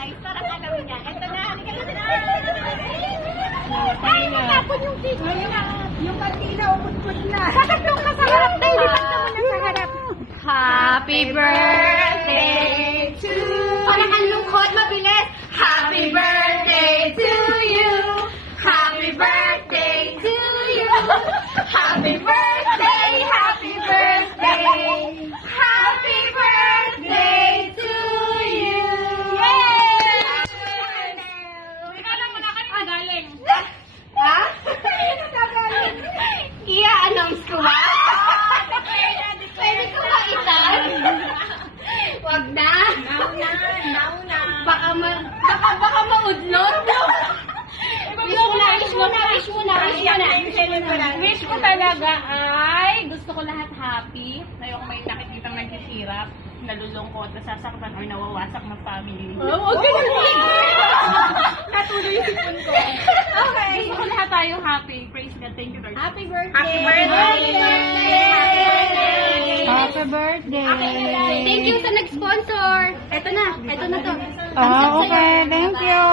guys. Parang alam niya. Ito na. Ay, natapon yung cake. Yung kantina, umutput na. Sakatlong ka sa harap. Dahil lipat ka muna sa harap. Happy birthday to you. Parang ang lungkot. Mabilis. Happy birthday to you. Happy birthday to you. Happy birthday. Happy birthday. Happy birthday to you. Yay! Ikaw lang muna kanina galing. Ha? I-announce ko ba? Pwede ko ba itan? Wag na. Baka maudlot. Wish ko talaga ay gusto ko lahat happy. Ayoko may nakikitang naghihirap, nalulungkot, nasasaktan or nawawasak ng family. Oh, okay. Natuloy yung sipon ko. Okay. Gusto ko lahat tayo happy. Praise God. Thank you, Lord. Happy birthday. Happy birthday. Happy birthday. Thank you sa nag-sponsor. Ito na to. Okay, thank you.